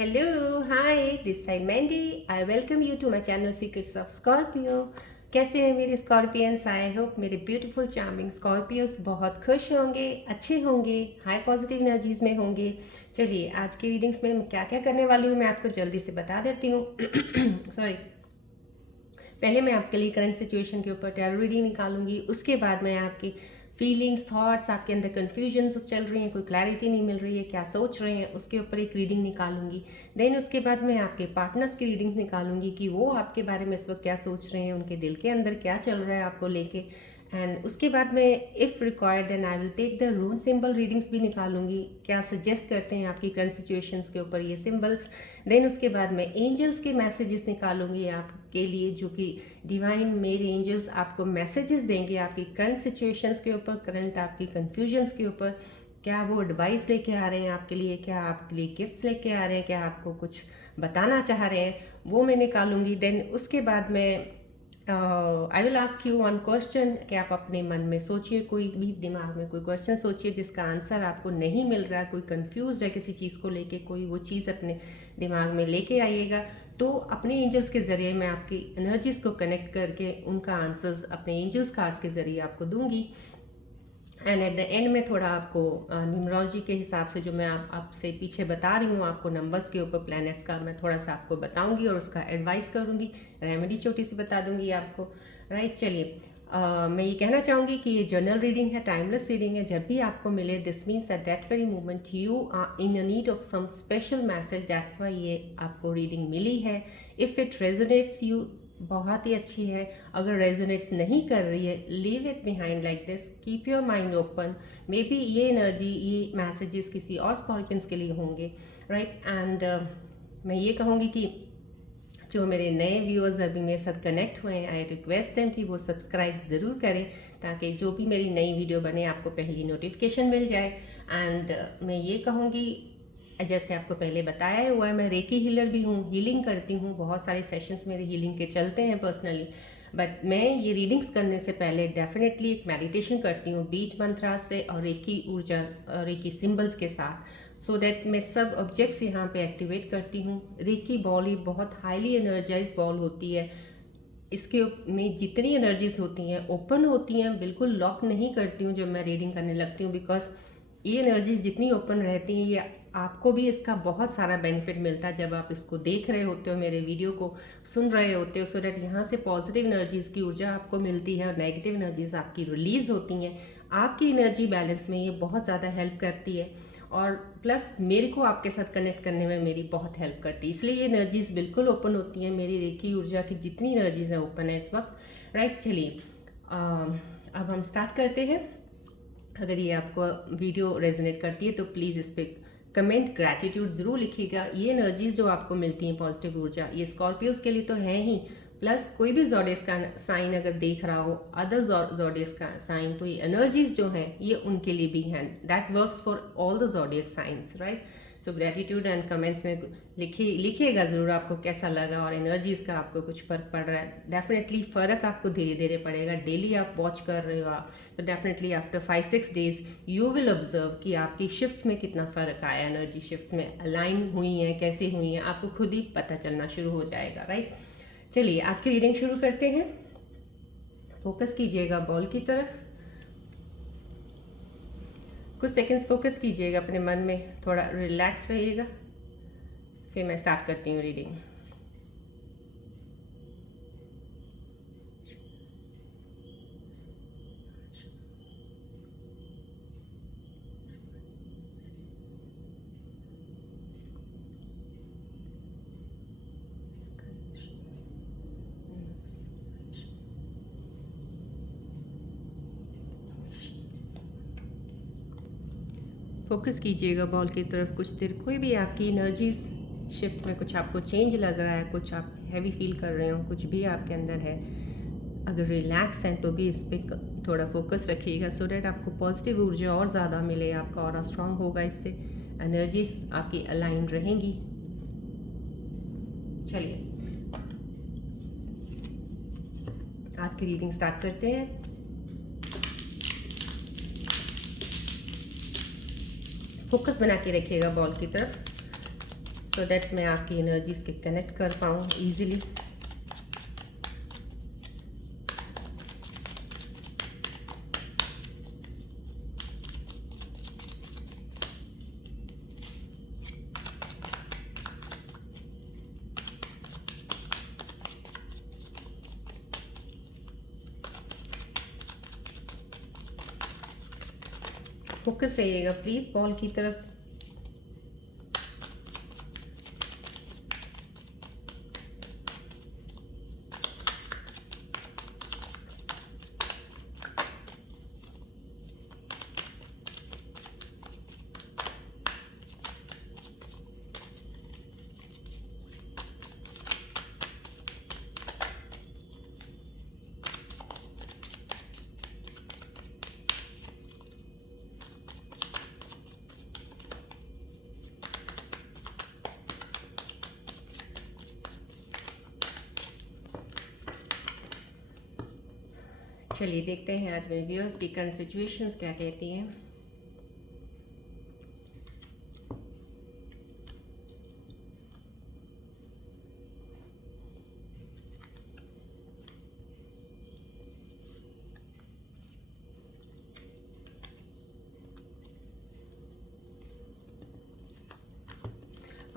Hello, hi, this side Mandy. I welcome you to my channel Secrets of Scorpio. कैसे हैं मेरे Scorpions? I hope मेरे beautiful charming Scorpios बहुत खुश होंगे, अच्छे होंगे, हाई पॉजिटिव एनर्जीज में होंगे। चलिए आज की रीडिंग्स में मैं क्या क्या करने वाली हूँ मैं आपको जल्दी से बता देती हूँ। सॉरी, पहले मैं आपके लिए करंट सिचुएशन के ऊपर टैरो रीडिंग निकालूंगी, उसके बाद मैं आपकी फीलिंग्स, थॉट्स, आपके अंदर कन्फ्यूजन चल रही हैं, कोई क्लैरिटी नहीं मिल रही है, क्या सोच रहे हैं, उसके ऊपर एक रीडिंग निकालूंगी। देन उसके बाद मैं आपके पार्टनर्स की रीडिंग्स निकालूंगी कि वो आपके बारे में इस वक्त क्या सोच रहे हैं, उनके दिल के अंदर क्या चल रहा है आपको लेके। एंड उसके बाद मैं if required then I will take the rune symbol readings भी निकालूंगी, क्या सजेस्ट करते हैं आपकी करंट सिचुएशंस के ऊपर ये सिंबल्स। देन उसके बाद मैं एंजल्स के मैसेजेस निकालूंगी आपके लिए, जो कि डिवाइन मेरे एंजल्स आपको मैसेजेस देंगे आपकी करंट सिचुएशंस के ऊपर, करंट आपकी कन्फ्यूजन्स के ऊपर। क्या वो एडवाइस लेके आ रहे हैं आपके लिए, क्या आपके लिए गिफ्ट्स लेके आ रहे हैं, क्या आपको कुछ बताना चाह रहे हैं, वो मैं निकालूंगी। देन उसके बाद मैं I will ask you one question कि आप अपने मन में सोचिए, कोई भी दिमाग में कोई क्वेश्चन सोचिए जिसका आंसर आपको नहीं मिल रहा, कोई कंफ्यूज है किसी चीज़ को लेके, कोई वो चीज़ अपने दिमाग में लेके आइएगा। तो अपने एंजल्स के ज़रिए मैं आपकी एनर्जीज़ को कनेक्ट करके उनका आंसर्स अपने एंजल्स कार्ड्स के ज़रिए आपको दूंगी। एंड एट द एंड में थोड़ा आपको न्यूमरोलॉजी के हिसाब से जो मैं आपसे पीछे बता रही हूँ, आपको नंबर्स के ऊपर प्लैनेट्स का मैं थोड़ा सा आपको बताऊंगी और उसका एडवाइस करूँगी, रेमेडी छोटी सी बता दूंगी आपको। राइट, चलिए मैं ये कहना चाहूँगी कि ये जर्नल रीडिंग है, टाइमलेस रीडिंग है। जब भी आपको मिले, this means at that very moment you are in need of some special message, that's why ये आपको रीडिंग मिली है। इफ़ इट रेजोनेट्स यू, बहुत ही अच्छी है। अगर रेजोनेट्स नहीं कर रही है, leave it behind like this, keep your mind open. May be ये एनर्जी, ये मैसेजेस किसी और स्कॉर्पियंस के लिए होंगे। राइट, एंड मैं ये कहूँगी कि जो मेरे नए व्यूअर्स अभी मेरे साथ कनेक्ट हुए हैं, आई रिक्वेस्ट देम कि वो सब्सक्राइब ज़रूर करें, ताकि जो भी मेरी नई वीडियो बने आपको पहली नोटिफिकेशन मिल जाए। एंड मैं ये कहूँगी, जैसे आपको पहले बताया हुआ है, मैं रेकी हीलर भी हूँ, हीलिंग करती हूँ, बहुत सारे सेशंस मेरे हीलिंग के चलते हैं पर्सनली। बट मैं ये रीडिंग्स करने से पहले डेफिनेटली एक मेडिटेशन करती हूँ बीज मंत्रा से और रेकी ऊर्जा, रेकी सिंबल्स के साथ, सो दैट मैं सब ऑब्जेक्ट्स यहाँ पे एक्टिवेट करती हूँ। रेकी बॉल ही बहुत हाईली एनर्जाइज बॉल होती है, इसके में जितनी एनर्जीज होती हैं ओपन होती हैं, बिल्कुल लॉक नहीं करती हूँ जब मैं रीडिंग करने लगती हूँ, बिकॉज ये एनर्जीज जितनी ओपन रहती हैं, ये आपको भी इसका बहुत सारा बेनिफिट मिलता है जब आप इसको देख रहे होते हो, मेरे वीडियो को सुन रहे होते हो, सो दैट यहाँ से पॉजिटिव एनर्जीज की ऊर्जा आपको मिलती है और नेगेटिव एनर्जीज आपकी रिलीज होती हैं। आपकी एनर्जी बैलेंस में ये बहुत ज़्यादा हेल्प करती है और प्लस मेरे को आपके साथ कनेक्ट करने में मेरी बहुत हेल्प करती है, इसलिए ये एनर्जीज बिल्कुल ओपन होती हैं। मेरी रेकी ऊर्जा की जितनी एनर्जीज हैं ओपन है इस वक्त। राइट, चलिए अब हम स्टार्ट करते हैं। अगर ये आपको वीडियो रेजोनेट करती है तो प्लीज़ इस पर कमेंट ग्रैटिट्यूड ज़रूर लिखिएगा। ये एनर्जीज जो आपको मिलती हैं पॉजिटिव ऊर्जा, ये स्कॉर्पियोज के लिए तो है ही, प्लस कोई भी जोडियस का साइन अगर देख रहा हो, अदर जोडियस का साइन, तो ये एनर्जीज जो हैं ये उनके लिए भी हैं। That works for all the zodiac science. Right, so gratitude and comments में लिखिएगा ज़रूर आपको कैसा लगा और एनर्जीज़ का आपको कुछ फ़र्क पड़ रहा है। डेफिनेटली फ़र्क आपको धीरे धीरे पड़ेगा, डेली आप वॉच कर रहे हो आप, तो definitely after 5-6 days you will observe कि आपकी शिफ्ट्स में कितना फ़र्क आया, एनर्जी शिफ्ट्स में अलाइन हुई हैं, कैसे हुई हैं, आपको खुद ही पता चलना शुरू हो जाएगा। राइट, चलिए आज की रीडिंग शुरू करते हैं। फोकस कीजिएगा बॉल की तरफ, कुछ सेकंड्स फोकस कीजिएगा अपने मन में, थोड़ा रिलैक्स रहिएगा, फिर मैं स्टार्ट करती हूँ रीडिंग। फोकस कीजिएगा बॉल की तरफ कुछ देर, कोई भी आपकी एनर्जीज शिफ्ट में कुछ आपको चेंज लग रहा है, कुछ आप हैवी फील कर रहे हो, कुछ भी आपके अंदर है, अगर रिलैक्स हैं तो भी इस पर थोड़ा फोकस रखिएगा, सो डैट आपको पॉजिटिव ऊर्जा और ज़्यादा मिले, आपका और स्ट्रांग होगा, इससे एनर्जीज आपकी अलाइन रहेंगी। चलिए आज की रीडिंग स्टार्ट करते हैं। फोकस बना के रखिएगा बॉल की तरफ, सो दैट मैं आपकी एनर्जीज के कनेक्ट कर पाऊँ ईजिली। फोकस रहिएगा प्लीज़ बॉल की तरफ। चलिए देखते हैं आज मेरे व्यूअर्स की करंट सिचुएशंस क्या कहती हैं।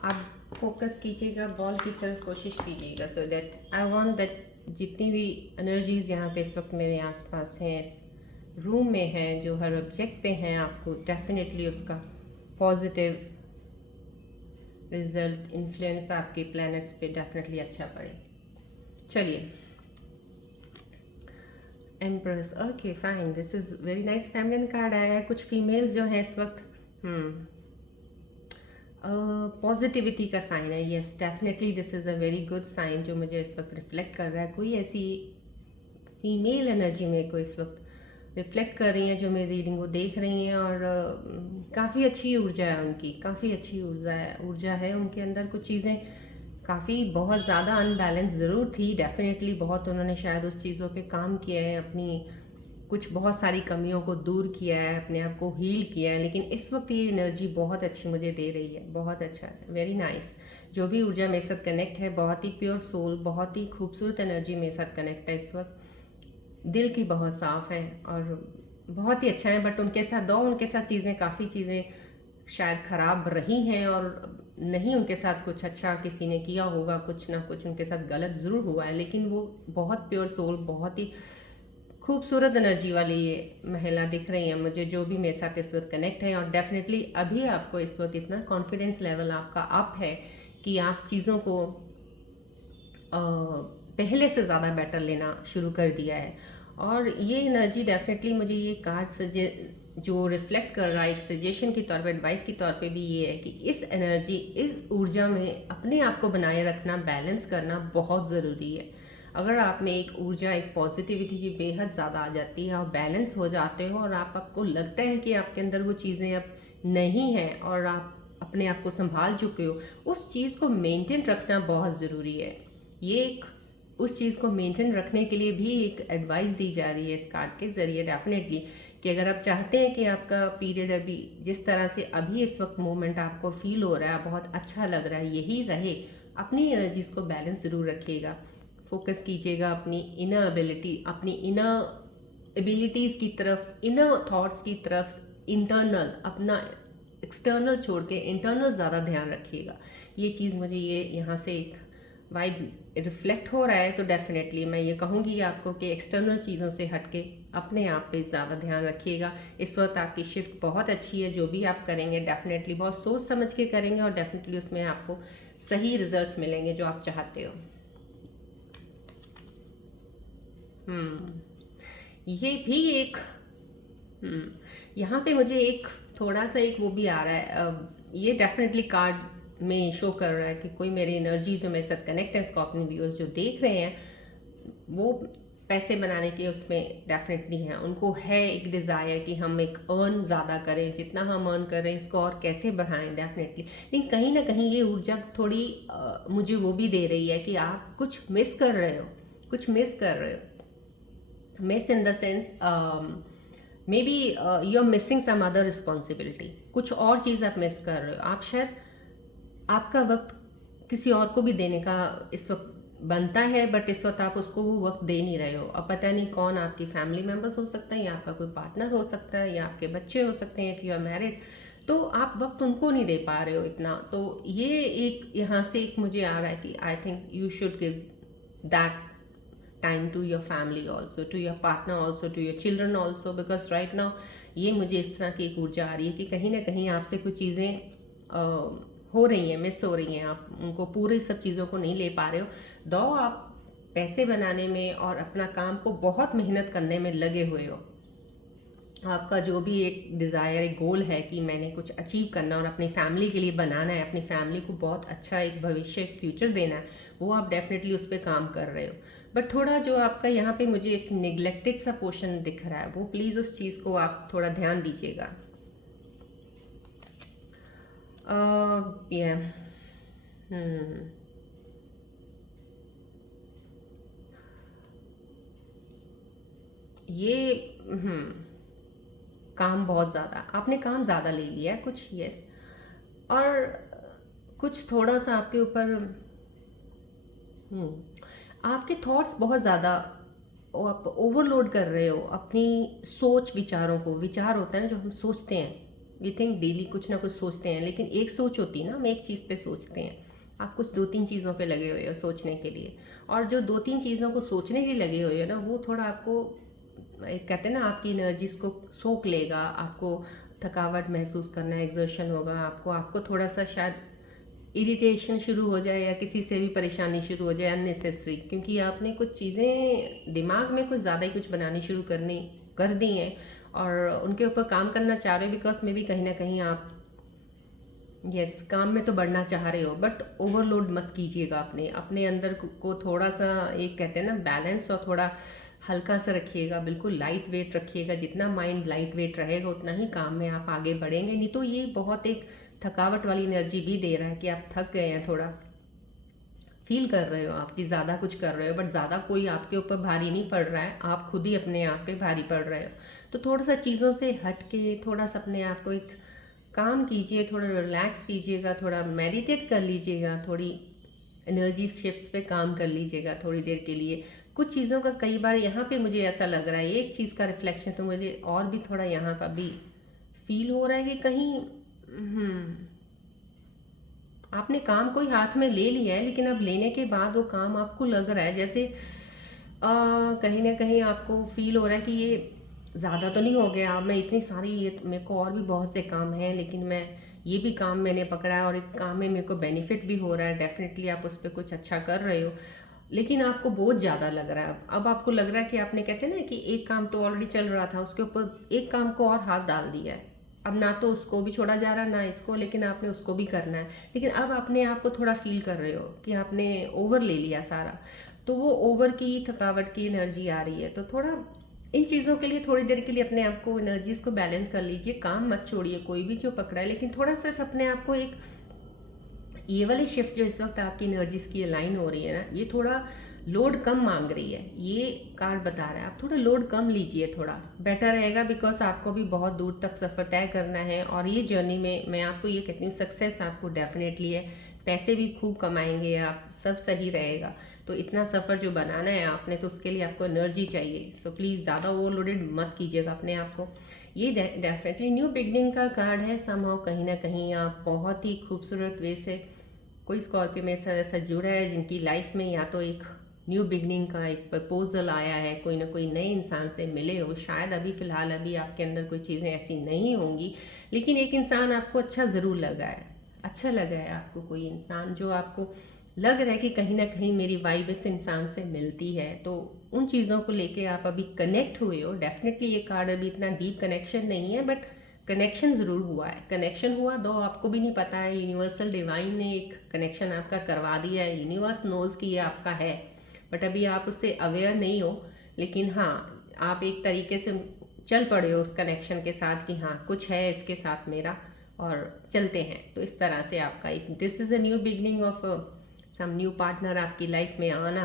आप फोकस कीजिएगा बॉल की तरफ, कोशिश कीजिएगा so that I want that जितनी भी एनर्जीज़ यहाँ पे इस वक्त मेरे आसपास हैं, इस रूम में हैं, जो हर ऑब्जेक्ट पे हैं, आपको डेफिनेटली उसका पॉजिटिव रिजल्ट इन्फ्लुएंस आपके प्लैनेट्स पे डेफिनेटली अच्छा पड़े। चलिए empress, okay fine, this is very nice feminine card आया है। कुछ फीमेल्स जो हैं इस वक्त पॉजिटिविटी का साइन है। Yes definitely this is a very good sign जो मुझे इस वक्त रिफ्लेक्ट कर रहा है। कोई ऐसी फीमेल एनर्जी मेरे को इस वक्त रिफ्लेक्ट कर रही हैं जो मेरी रीडिंग को देख रही हैं, और काफ़ी अच्छी ऊर्जा है उनकी, काफ़ी अच्छी ऊर्जा है उनके अंदर। कुछ चीज़ें काफ़ी बहुत ज़्यादा अनबैलेंस ज़रूर थी डेफिनेटली, बहुत उन्होंने शायद उस चीज़ों पे काम किया है, अपनी कुछ बहुत सारी कमियों को दूर किया है, अपने आप को हील किया है, लेकिन इस वक्त ये एनर्जी बहुत अच्छी मुझे दे रही है, बहुत अच्छा है, वेरी नाइस। जो भी ऊर्जा मेरे साथ कनेक्ट है, बहुत ही प्योर सोल, बहुत ही खूबसूरत एनर्जी मेरे साथ कनेक्ट है इस वक्त। दिल की बहुत साफ़ है और बहुत ही अच्छा है। बट उनके साथ चीज़ें, काफ़ी चीज़ें शायद ख़राब रही हैं, और नहीं उनके साथ कुछ अच्छा किसी ने किया होगा, कुछ ना कुछ उनके साथ गलत ज़रूर हुआ है, लेकिन वो बहुत प्योर सोल, बहुत ही खूबसूरत एनर्जी वाली ये महिला दिख रही है मुझे, जो भी मेरे साथ इस वक्त कनेक्ट है। और डेफिनेटली अभी आपको इस वक्त इतना कॉन्फिडेंस लेवल आपका अप है कि आप चीज़ों को पहले से ज़्यादा बेटर लेना शुरू कर दिया है। और ये एनर्जी डेफिनेटली मुझे ये कार्ड जो रिफ्लेक्ट कर रहा है, एक सजेशन के तौर पे, एडवाइस के तौर पे भी ये है कि इस एनर्जी, इस ऊर्जा में अपने आप को बनाए रखना, बैलेंस करना बहुत ज़रूरी है। अगर आप में एक ऊर्जा, एक पॉजिटिविटी की बेहद ज़्यादा आ जाती है और बैलेंस हो जाते हो, और आपको लगता है कि आपके अंदर वो चीज़ें अब नहीं हैं और आप अपने आप को संभाल चुके हो, उस चीज़ को मेंटेन रखना बहुत ज़रूरी है। ये एक उस चीज़ को मेंटेन रखने के लिए भी एक एडवाइस दी जा रही है इस कार्ड के ज़रिए डेफिनेटली, कि अगर आप चाहते हैं कि आपका पीरियड अभी जिस तरह से अभी इस वक्त मोमेंट आपको फील हो रहा है, बहुत अच्छा लग रहा है, यही रहे, अपनी एनर्जीज़ को बैलेंस ज़रूर रखिएगा। फोकस कीजिएगा अपनी इनर एबिलिटी, अपनी इनर एबिलिटीज़ की तरफ, इनर थॉट्स की तरफ, इंटरनल, अपना एक्सटर्नल छोड़ के इंटरनल ज़्यादा ध्यान रखिएगा। ये चीज़ मुझे ये यहाँ से एक वाइब रिफ्लेक्ट हो रहा है, तो डेफिनेटली मैं ये कहूँगी आपको कि एक्सटर्नल चीज़ों से हटके अपने आप पे ज़्यादा ध्यान रखिएगा। इस वक्त आपकी शिफ्ट बहुत अच्छी है, जो भी आप करेंगे डेफिनेटली बहुत सोच समझ के करेंगे, और डेफिनेटली उसमें आपको सही रिजल्ट्स मिलेंगे जो आप चाहते हो। ये भी एक यहाँ पे मुझे एक थोड़ा सा एक वो भी आ रहा है, ये डेफिनेटली कार्ड में शो कर रहा है कि कोई मेरी एनर्जी जो मेरे साथ कनेक्ट है, इसको अपने व्यूअर्स जो देख रहे हैं, वो पैसे बनाने के उसमें डेफिनेटली हैं, उनको है एक डिज़ायर कि हम एक अर्न ज़्यादा करें, जितना हम अर्न करें इसको और कैसे बढ़ाएं डेफिनेटली। लेकिन कहीं ना कहीं ये ऊर्जा थोड़ी मुझे वो भी दे रही है कि आप कुछ मिस कर रहे हो, कुछ मिस कर रहे हो। Miss in the sense maybe you are missing some other responsibility, कुछ और चीज़ आप मिस कर रहे हो। आप शायद आपका वक्त किसी और को भी देने का इस वक्त बनता है, बट इस वक्त आप उसको वो वक्त दे नहीं रहे हो। अब पता नहीं कौन, आपकी फैमिली मेम्बर्स हो सकता है, या आपका कोई पार्टनर हो सकता है, या आपके बच्चे हो सकते हैं इफ़ यू आर मैरिड, तो आप वक्त उनको नहीं दे पा रहे हो इतना। तो ये एक यहाँ से एक मुझे आ रहा है कि I think you should give that time to your family also, to your partner also, to your children also, because right now ये मुझे इस तरह की एक ऊर्जा आ रही है कि कहीं ना कहीं आपसे कुछ चीज़ें हो रही हैं, मिस हो रही हैं, आप उनको पूरी सब चीज़ों को नहीं ले पा रहे हो। दो आप पैसे बनाने में और अपना काम को बहुत मेहनत करने में लगे हुए हो। आपका जो भी एक डिज़ायर, एक गोल है कि मैंने कुछ अचीव करना और अपनी फैमिली के लिए बनाना है, अपनी फैमिली को बहुत अच्छा एक भविष्य, एक फ्यूचर देना है, वो आप डेफिनेटली उस पर काम कर रहे हो। बट थोड़ा जो आपका यहाँ पे मुझे एक निगलेक्टेड सा पोर्शन दिख रहा है, वो प्लीज़ उस चीज़ को आप थोड़ा ध्यान दीजिएगा। या ये काम बहुत ज़्यादा, आपने काम ज़्यादा ले लिया है कुछ, यस। और कुछ थोड़ा सा आपके ऊपर आपके थॉट्स बहुत ज़्यादा, आप ओवरलोड कर रहे हो अपनी सोच विचारों को। विचार होता है ना जो हम सोचते हैं, वी थिंक डेली कुछ ना कुछ सोचते हैं, लेकिन एक सोच होती है ना, हम एक चीज़ पे सोचते हैं। आप कुछ दो तीन चीज़ों पे लगे हुए हो सोचने के लिए, और जो दो तीन चीज़ों को सोचने के लिए लगे हुए हो ना, वो थोड़ा आपको एक कहते हैं ना, आपकी एनर्जीज को सोख लेगा। आपको थकावट महसूस करना, एग्जर्शन होगा, आपको आपको थोड़ा सा शायद इरिटेशन शुरू हो जाए, या किसी से भी परेशानी शुरू हो जाए अननेसेसरी, क्योंकि आपने कुछ चीज़ें दिमाग में कुछ ज़्यादा ही कुछ बनानी शुरू कर दी हैं, और उनके ऊपर काम करना चाह रहे हो, बिकॉज मे बी कहीं ना कहीं आप यस काम में तो बढ़ना चाह रहे हो, बट ओवरलोड मत कीजिएगा। अपने अपने अंदर को थोड़ा सा एक कहते हैं ना बैलेंस, और थोड़ा हल्का सा रखिएगा, बिल्कुल लाइट वेट रखिएगा। जितना माइंड लाइट वेट रहेगा उतना ही काम में आप आगे बढ़ेंगे। नहीं तो ये बहुत एक थकावट वाली एनर्जी भी दे रहा है कि आप थक गए हैं, थोड़ा फील कर रहे हो आप कि ज़्यादा कुछ कर रहे हो, बट ज़्यादा कोई आपके ऊपर भारी नहीं पड़ रहा है, आप खुद ही अपने आप पे भारी पड़ रहे हो। तो थोड़ा सा चीज़ों से हट के थोड़ा सा अपने आप को एक काम कीजिए, थोड़ा रिलैक्स कीजिएगा, थोड़ा मेडिटेट कर लीजिएगा, थोड़ी एनर्जी शिफ्ट्स पे काम कर लीजिएगा थोड़ी देर के लिए। कुछ चीज़ों का कई बार यहाँ पे मुझे ऐसा लग रहा है, एक चीज़ का रिफ्लेक्शन तो मुझे और भी थोड़ा यहाँ पर भी फील हो रहा है कि कहीं आपने काम कोई हाथ में ले लिया है, लेकिन अब लेने के बाद वो काम आपको लग रहा है जैसे कहीं ना कहीं आपको फील हो रहा है कि ये ज़्यादा तो नहीं हो गया, मैं इतनी सारी, ये मेरे को और भी बहुत से काम हैं, लेकिन मैं ये भी काम मैंने पकड़ा है और इस काम में मेरे को बेनिफिट भी हो रहा है। डेफिनेटली आप उस पर कुछ अच्छा कर रहे हो, लेकिन आपको बहुत ज़्यादा लग रहा है। अब आपको लग रहा है कि आपने कहते हैं ना कि एक काम तो ऑलरेडी चल रहा था, उसके ऊपर एक काम को और हाथ डाल दिया है। अब ना तो उसको भी छोड़ा जा रहा ना इसको, लेकिन आपने उसको भी करना है। लेकिन अब अपने आप को थोड़ा फील कर रहे हो कि आपने ओवर ले लिया सारा, तो वो ओवर की थकावट की एनर्जी आ रही है। तो थोड़ा इन चीज़ों के लिए थोड़ी देर के लिए अपने आप को, एनर्जीज को बैलेंस कर लीजिए। काम मत छोड़िए कोई भी जो पकड़ा है, लेकिन थोड़ा सिर्फ अपने आप को एक, ये वाली शिफ्ट जो इस वक्त आपकी एनर्जीज की अलाइन हो रही है ना, ये थोड़ा लोड कम मांग रही है, ये कार्ड बता रहा है। आप थोड़ा लोड कम लीजिए, थोड़ा बेटर रहेगा, बिकॉज आपको भी बहुत दूर तक सफ़र तय करना है। और ये जर्नी में मैं आपको ये कहती हूँ, सक्सेस आपको डेफिनेटली है, पैसे भी खूब कमाएंगे आप, सब सही रहेगा। तो इतना सफ़र जो बनाना है आपने, तो उसके लिए आपको एनर्जी चाहिए। सो प्लीज़ ज़्यादा ओवरलोडेड मत कीजिएगा अपने आप को। ये डेफिनेटली न्यू बिगनिंग का कार्ड है। समहाउ कहीं ना कहीं आप बहुत ही खूबसूरत वे से, कोई स्कॉर्पियो में ऐसा जुड़ा है जिनकी लाइफ में या तो एक न्यू बिगनिंग का एक प्रपोजल आया है, कोई ना कोई नए इंसान से मिले हो। शायद अभी फ़िलहाल अभी आपके अंदर कोई चीज़ें ऐसी नहीं होंगी, लेकिन एक इंसान आपको अच्छा ज़रूर लगा है, अच्छा लगा है आपको कोई इंसान, जो आपको लग रहा है कि कहीं ना कहीं मेरी वाइब इस इंसान से मिलती है। तो उन चीज़ों को लेके आप अभी कनेक्ट हुए हो। डेफिनेटली ये कार्ड अभी इतना डीप कनेक्शन नहीं है, बट कनेक्शन ज़रूर हुआ है। कनेक्शन हुआ, दो आपको भी नहीं पता है, यूनिवर्सल डिवाइन ने एक कनेक्शन आपका करवा दिया है। यूनिवर्स नोज़ कि ये आपका है, बट अभी आप उससे अवेयर नहीं हो। लेकिन हाँ, आप एक तरीके से चल पड़े हो उस कनेक्शन के साथ कि हाँ कुछ है इसके साथ मेरा, और चलते हैं। तो इस तरह से आपका एक, this is a new beginning of some new partner आपकी लाइफ में आना,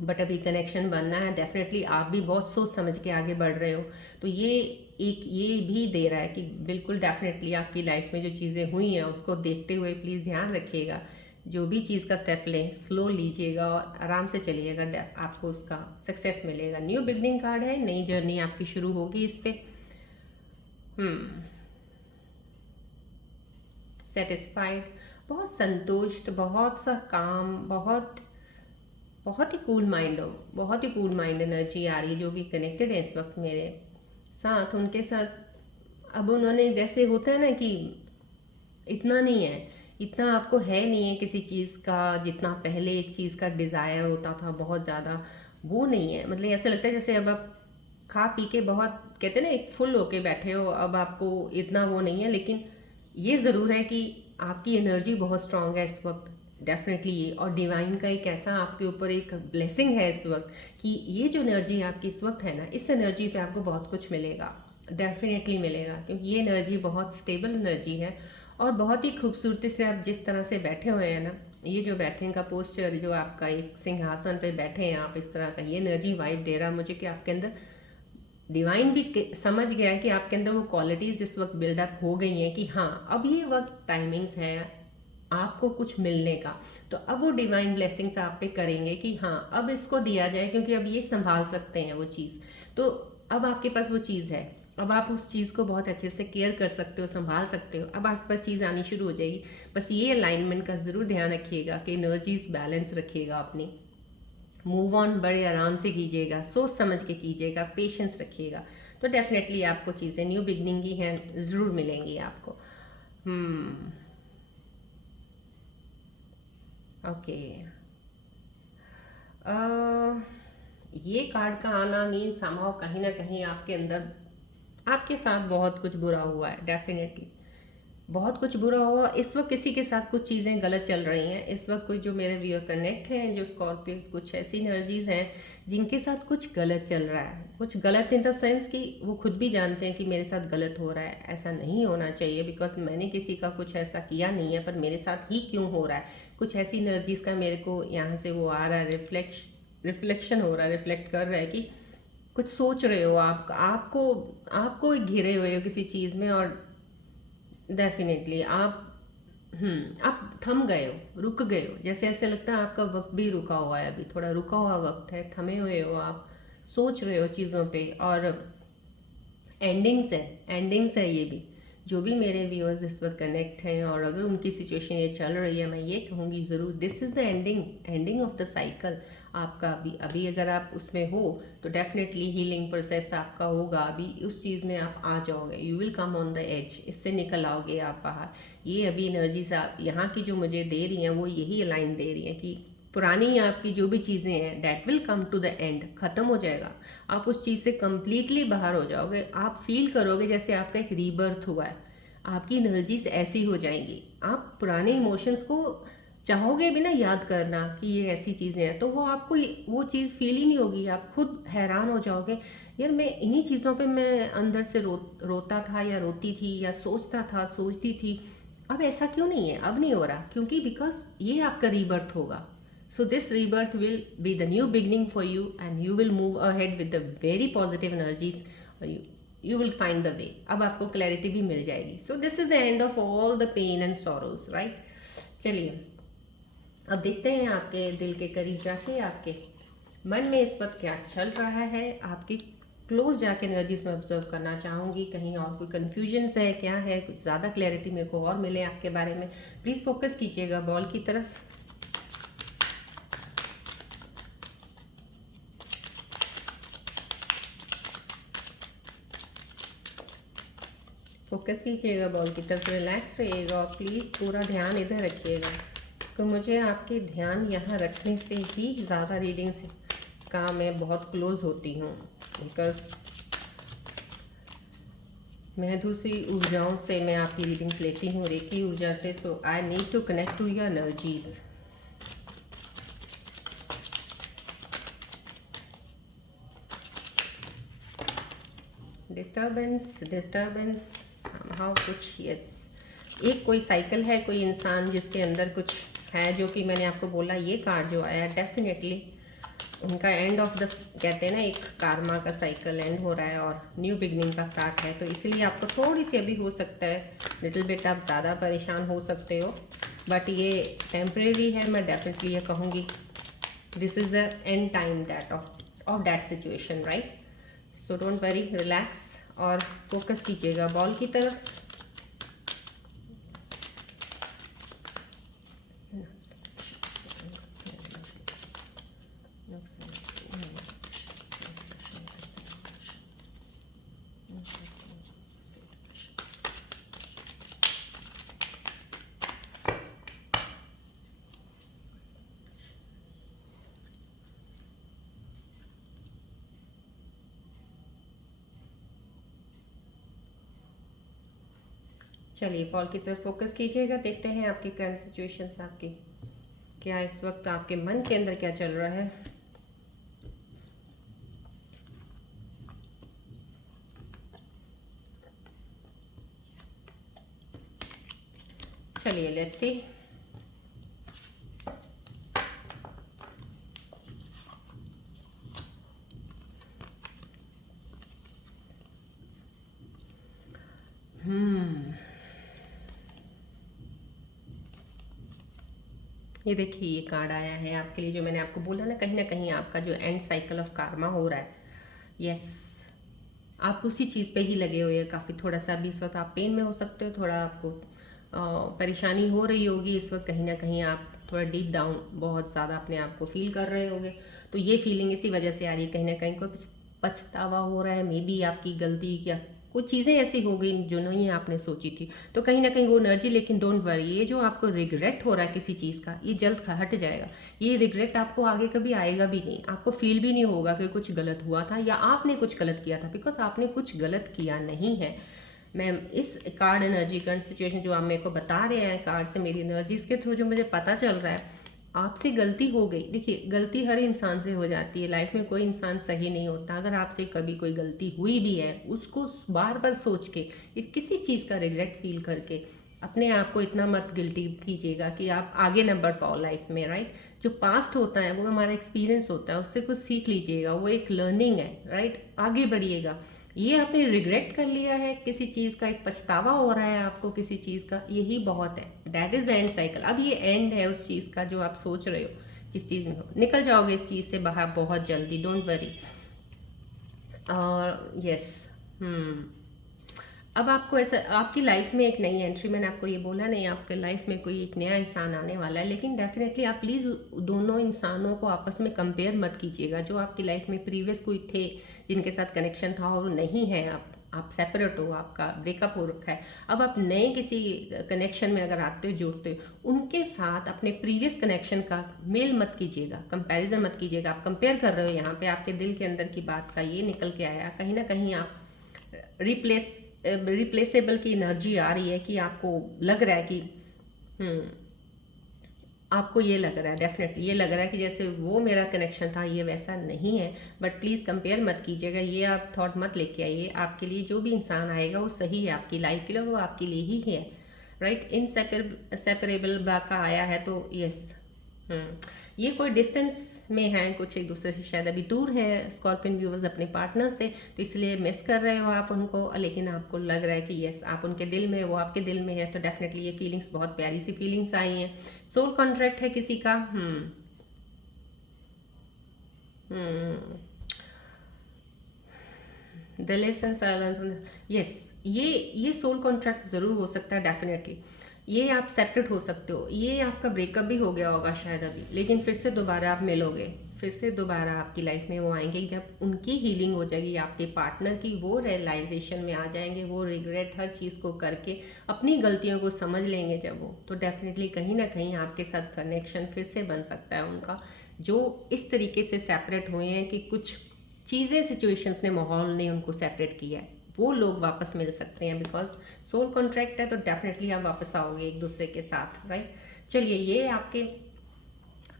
बट अभी कनेक्शन बनना है। डेफिनेटली आप भी बहुत सोच समझ के आगे बढ़ रहे हो। तो ये एक ये भी दे रहा है कि बिल्कुल डेफिनेटली आपकी लाइफ में जो चीज़ें हुई हैं उसको देखते हुए प्लीज़ ध्यान रखिएगा, जो भी चीज़ का स्टेप लें स्लो लीजिएगा और आराम से चलिएगा, आपको उसका सक्सेस मिलेगा। न्यू बिगनिंग कार्ड है, नई जर्नी आपकी शुरू होगी इस पे। सेटिस्फाइड, बहुत संतुष्ट, बहुत सा काम, बहुत बहुत ही कूल माइंड हो, बहुत ही कूल माइंड एनर्जी आ रही है जो भी कनेक्टेड है इस वक्त मेरे साथ, उनके साथ। अब उन्होंने जैसे होता है ना कि इतना नहीं है, इतना आपको है नहीं है किसी चीज़ का जितना पहले एक चीज़ का डिज़ायर होता था बहुत ज़्यादा, वो नहीं है। मतलब ऐसा लगता है जैसे अब आप खा पी के बहुत कहते हैं ना एक फुल होके बैठे हो, अब आपको इतना वो नहीं है। लेकिन ये ज़रूर है कि आपकी एनर्जी बहुत स्ट्रांग है इस वक्त, डेफिनेटली ये। और डिवाइन का एक ऐसा आपके ऊपर एक ब्लेसिंग है इस वक्त कि ये जो एनर्जी आपकी इस वक्त है ना, इस एनर्जी पे आपको बहुत कुछ मिलेगा, डेफिनेटली मिलेगा, क्योंकि ये एनर्जी बहुत स्टेबल एनर्जी है। और बहुत ही खूबसूरती से आप जिस तरह से बैठे हुए हैं ना, ये जो बैठने का पोस्चर, जो आपका एक सिंहासन पे बैठे हैं आप इस तरह का, ये एनर्जी वाइब दे रहा मुझे कि आपके अंदर डिवाइन भी समझ गया है कि आपके अंदर वो क्वालिटीज़ इस वक्त बिल्डअप हो गई हैं कि हाँ अब ये वक्त टाइमिंग्स है आपको कुछ मिलने का। तो अब वो डिवाइन ब्लेसिंग्स आप पे करेंगे कि हाँ अब इसको दिया जाए, क्योंकि अब ये संभाल सकते हैं वो चीज़। तो अब आपके पास वो चीज़ है, अब आप उस चीज़ को बहुत अच्छे से केयर कर सकते हो, संभाल सकते हो। अब आपके पास चीज़ आनी शुरू हो जाएगी। बस ये अलाइनमेंट का ज़रूर ध्यान रखिएगा कि एनर्जीज बैलेंस रखिएगा अपनी। मूव ऑन बड़े आराम से कीजिएगा, सोच समझ के कीजिएगा, पेशेंस रखिएगा, तो डेफिनेटली आपको चीज़ें न्यू बिगनिंग की हैं ज़रूर मिलेंगी आपको। ओके, ये कार्ड का आना मीन समहाउ कहीं ना कहीं आपके अंदर आपके साथ बहुत कुछ बुरा हुआ है, डेफिनेटली बहुत कुछ बुरा हुआ। इस वक्त किसी के साथ कुछ चीज़ें गलत चल रही हैं इस वक्त। कोई जो मेरे व्यूअर कनेक्ट हैं, जो स्कॉर्पियंस, कुछ ऐसी एनर्जीज हैं जिनके साथ कुछ गलत चल रहा है। कुछ गलत इन द सेंस कि वो खुद भी जानते हैं कि मेरे साथ गलत हो रहा है, ऐसा नहीं होना चाहिए, बिकॉज मैंने किसी का कुछ ऐसा किया नहीं है, पर मेरे साथ ही क्यों हो रहा है। कुछ ऐसी एनर्जीज का मेरे को यहाँ से वो आ रहा है, रिफ्लेक्शन हो रहा है, रिफ्लेक्ट कर रहा है कि कुछ सोच रहे हो आप, आपको घिरे हुए हो किसी चीज़ में, और डेफिनेटली आप थम गए हो, रुक गए हो, जैसे ऐसे लगता है आपका वक्त भी रुका हुआ है, अभी थोड़ा रुका हुआ वक्त है, थमे हुए हो आप, सोच रहे हो चीज़ों पे। और एंडिंग्स है ये भी। जो भी मेरे व्यूअर्स इस वक्त कनेक्ट हैं और अगर उनकी सिचुएशन ये चल रही है, मैं ये कहूँगी ज़रूर this is the ending of the cycle आपका। अभी अगर आप उसमें हो तो डेफिनेटली हीलिंग प्रोसेस आपका होगा, अभी उस चीज़ में आप आ जाओगे, you will come on the edge, इससे निकल आओगे आप बाहर। ये अभी एनर्जीज यहाँ की जो मुझे दे रही हैं वो यही अलाइन दे रही हैं कि पुरानी आपकी जो भी चीज़ें हैं that will come to the end, ख़त्म हो जाएगा, आप उस चीज़ से कम्प्लीटली बाहर हो जाओगे। आप फील करोगे जैसे आपका एक रीबर्थ हुआ है, आपकी एनर्जीज ऐसी हो जाएंगी। आप पुराने इमोशंस को चाहोगे भी ना याद करना कि ये ऐसी चीज़ें हैं, तो वो आपको वो चीज़ फील ही नहीं होगी, आप खुद हैरान हो जाओगे, यार मैं इन्हीं चीज़ों पे मैं अंदर से रोता था या रोती थी या सोचता था सोचती थी, अब ऐसा क्यों नहीं है, अब नहीं हो रहा, क्योंकि बिकॉज ये आपका रीबर्थ होगा। So this rebirth will be the new beginning for you and you will move ahead with the very positive energies. You will find the way. अब आपको क्लैरिटी भी मिल जाएगी. So this is the end of all the pain and sorrows, right? चलिए अब देखते हैं आपके दिल के करीब जाके आपके मन में इस वक्त क्या चल रहा है। आपकी क्लोज जाके एनर्जीज में ऑब्जर्व करना चाहूँगी, कहीं और कोई कन्फ्यूजन्स है क्या है, कुछ ज़्यादा क्लैरिटी मेरे को और मिले आपके बारे में। प्लीज़ फोकस कीजिएगा बॉल की तरफ। फोकस कीजिएगा बॉल की तरफ, रिलैक्स रहिएगा और प्लीज़ पूरा ध्यान इधर रखिएगा। तो मुझे आपके ध्यान यहाँ रखने से ही ज़्यादा रीडिंग्स का मैं बहुत क्लोज होती हूँ, बिकॉज मैं दूसरी ऊर्जाओं से मैं आपकी रीडिंग्स लेती हूँ, रेकी ऊर्जा से। So I need to connect to your energies. Disturbance somehow कुछ, यस, एक कोई साइकिल है, कोई इंसान जिसके अंदर कुछ है, जो कि मैंने आपको बोला ये कार्ड जो आया डेफिनेटली उनका एंड ऑफ द, कहते हैं ना, एक कार्मा का साइकिल एंड हो रहा है और न्यू बिगनिंग का स्टार्ट है, तो इसलिए आपको थोड़ी सी अभी हो सकता है लिटिल बिट आप ज़्यादा परेशान हो सकते हो, बट ये टेम्परेरी है। मैं डेफिनेटली ये कहूँगी this is the end time that of that situation, right. So don't worry, relax और फोकस कीजिएगा बॉल की तरफ। चलिए बॉल की तरफ फोकस कीजिएगा, देखते हैं आपकी करंट सिचुएशंस, आपकी क्या इस वक्त आपके मन के अंदर क्या चल रहा है। चलिए लेट्स सी। ये देखिए, ये कार्ड आया है आपके लिए, जो मैंने आपको बोला ना कहीं आपका जो एंड साइकिल ऑफ कार्मा हो रहा है, यस, आप उसी चीज़ पे ही लगे हुए हैं काफ़ी। थोड़ा सा भी इस वक्त आप पेन में हो सकते हो, थोड़ा आपको परेशानी हो रही होगी इस वक्त, कहीं ना कहीं आप थोड़ा डीप डाउन बहुत ज़्यादा अपने आप को फील कर रहे होंगे। तो ये फीलिंग इसी वजह से आ रही है, कहीं ना कहीं कोई पछतावा हो रहा है, मे बी आपकी गलती या कुछ चीज़ें ऐसी हो गई जो नहीं आपने सोची थी, तो कहीं ना कहीं वो एनर्जी। लेकिन डोंट वरी, ये जो आपको रिग्रेट हो रहा है किसी चीज़ का, ये जल्द हट जाएगा। ये रिग्रेट आपको आगे कभी आएगा भी नहीं, आपको फील भी नहीं होगा कि कुछ गलत हुआ था या आपने कुछ गलत किया था, बिकॉज आपने कुछ गलत किया नहीं है। मैम, इस कार्ड एनर्जी, करंट सिचुएशन जो आप मेरे को बता रहे हैं कार्ड से, मेरी एनर्जीज के थ्रू जो मुझे पता चल रहा है, आपसे गलती हो गई। देखिए, गलती हर इंसान से हो जाती है, लाइफ में कोई इंसान सही नहीं होता। अगर आपसे कभी कोई गलती हुई भी है, उसको बार बार सोच के, इस किसी चीज़ का रिग्रेट फील करके अपने आप को इतना मत गिल्टी कीजिएगा कि आप आगे न बढ़ पाओ लाइफ में, राइट। जो पास्ट होता है वो हमारा एक्सपीरियंस होता है, उससे कुछ सीख लीजिएगा, वो एक लर्निंग है, राइट। आगे बढ़िएगा। ये आपने रिग्रेट कर लिया है किसी चीज़ का, एक पछतावा हो रहा है आपको किसी चीज़ का, यही बहुत है। That is the end cycle. अब ये एंड है उस चीज़ का जो आप सोच रहे हो, जिस चीज़ में हो, निकल जाओगे इस चीज़ से बाहर बहुत जल्दी, डोंट वरी। और यस, अब आपको ऐसा, आपकी लाइफ में एक नई एंट्री, मैंने आपको ये बोला नहीं, आपके लाइफ में कोई एक नया इंसान आने वाला है, लेकिन डेफिनेटली आप प्लीज़ दोनों इंसानों को आपस में कंपेयर मत कीजिएगा। जो आपकी लाइफ में प्रीवियस कोई थे जिनके साथ कनेक्शन था और नहीं है, आप सेपरेट हो, आपका ब्रेकअप हो रखा है, अब आप नए किसी कनेक्शन में अगर आते हो, जुड़ते हो, उनके साथ अपने प्रीवियस कनेक्शन का मेल मत कीजिएगा, कंपैरिजन मत कीजिएगा। आप कंपेयर कर रहे हो, यहाँ पे आपके दिल के अंदर की बात का ये निकल के आया, कहीं ना कहीं आप रिप्लेसेबल की एनर्जी आ रही है कि आपको लग रहा है कि आपको ये लग रहा है, डेफिनेटली ये लग रहा है कि जैसे वो मेरा कनेक्शन था, ये वैसा नहीं है। बट प्लीज़ कंपेयर मत कीजिएगा, ये आप थॉट मत लेके आइए। आपके लिए जो भी इंसान आएगा वो सही है आपकी लाइफ के लिए, वो आपके लिए ही है, राइट। इन सेपरेबल का आया है, तो यस, ये कोई डिस्टेंस में है, कुछ एक दूसरे से शायद अभी दूर है स्कॉर्पियन व्यूवर्स अपने पार्टनर से, तो इसलिए मिस कर रहे हो आप उनको, लेकिन आपको लग रहा है कि यस आप उनके दिल में, वो आपके दिल में है। तो डेफिनेटली ये फीलिंग्स, बहुत प्यारी सी फीलिंग्स आई हैं। सोल कॉन्ट्रैक्ट है किसी का, द लेसन साइलेंस, यस, ये सोल कॉन्ट्रैक्ट ज़रूर हो सकता है डेफिनेटली। ये आप सेपरेट हो सकते हो, ये आपका ब्रेकअप भी हो गया होगा शायद अभी, लेकिन फिर से दोबारा आप मिलोगे, फिर से दोबारा आपकी लाइफ में वो आएंगे। जब उनकी हीलिंग हो जाएगी आपके पार्टनर की, वो रियलाइजेशन में आ जाएंगे, वो रिग्रेट हर चीज़ को करके अपनी गलतियों को समझ लेंगे जब वो, तो डेफिनेटली कहीं ना कहीं आपके साथ कनेक्शन फिर से बन सकता है उनका, जो इस तरीके से सेपरेट हुए हैं कि कुछ चीज़ें, सिचुएशंस ने, माहौल ने उनको सेपरेट किया है, वो लोग वापस मिल सकते हैं। बिकॉज सोल कॉन्ट्रैक्ट है, तो डेफिनेटली आप वापस आओगे एक दूसरे के साथ, राइट। चलिए, ये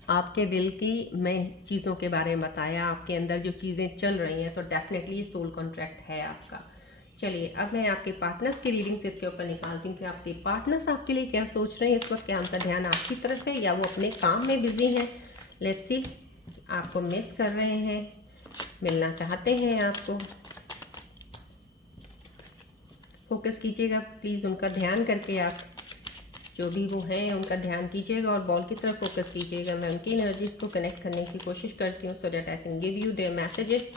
आपके दिल की मैं चीज़ों के बारे में बताया, आपके अंदर जो चीज़ें चल रही हैं, तो डेफिनेटली सोल कॉन्ट्रैक्ट है आपका। चलिए, अब मैं आपके पार्टनर्स की रीडिंग्स इसके ऊपर निकालती हूँ कि आपके पार्टनर्स आपके लिए क्या सोच रहे हैं इस वक्त, क्या उनका ध्यान आपकी तरफ है या वो अपने काम में बिजी हैं। लेट्स सी आपको मिस कर रहे हैं, मिलना चाहते हैं आपको। फोकस कीजिएगा प्लीज़, उनका ध्यान करके आप जो भी वो हैं उनका ध्यान कीजिएगा और बॉल की तरफ फोकस कीजिएगा। मैं उनकी एनर्जीज को कनेक्ट करने की कोशिश करती हूँ so that I can give you there messages.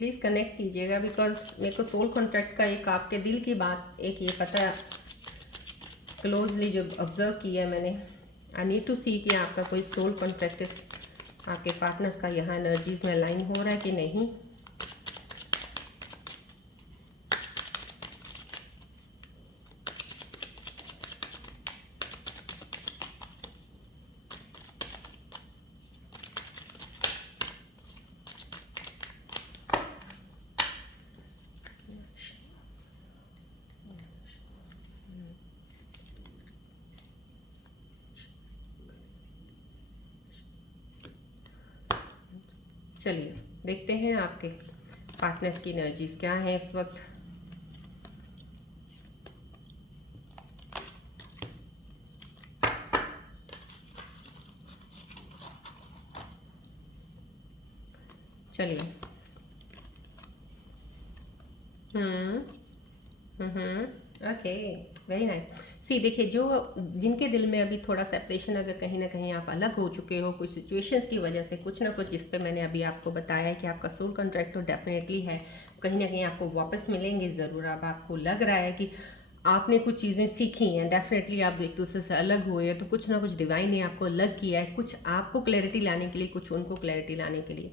Please connect कीजिएगा बिकॉज मेरे को सोल कॉन्ट्रैक्ट का एक आपके दिल की बात एक ये पता क्लोजली जो ऑब्जर्व किया है मैंने। आई नीड टू सी कि आपका कोई सोल कॉन्ट्रैक्ट आपके पार्टनर्स का यहाँ एनर्जीज में अलाइन हो रहा है कि नहीं। चलिए देखते हैं आपके पार्टनर्स की एनर्जीज क्या है इस वक्त। चलिए ओके वेरी नाइस। सी देखिए, जो जिनके दिल में अभी थोड़ा सेपरेशन, अगर कहीं ना कहीं आप अलग हो चुके हो कुछ सिचुएशंस की वजह से, कुछ ना कुछ जिस पे मैंने अभी आपको बताया है कि आपका सोल कॉन्ट्रैक्ट तो डेफिनेटली है, कहीं ना कहीं आपको वापस मिलेंगे ज़रूर। अब आपको लग रहा है कि आपने कुछ चीज़ें सीखी हैं, डेफिनेटली आप एक दूसरे से अलग हुए हैं, तो कुछ ना कुछ डिवाइन ने आपको अलग किया है, कुछ आपको क्लैरिटी लाने के लिए, कुछ उनको क्लैरिटी लाने के लिए।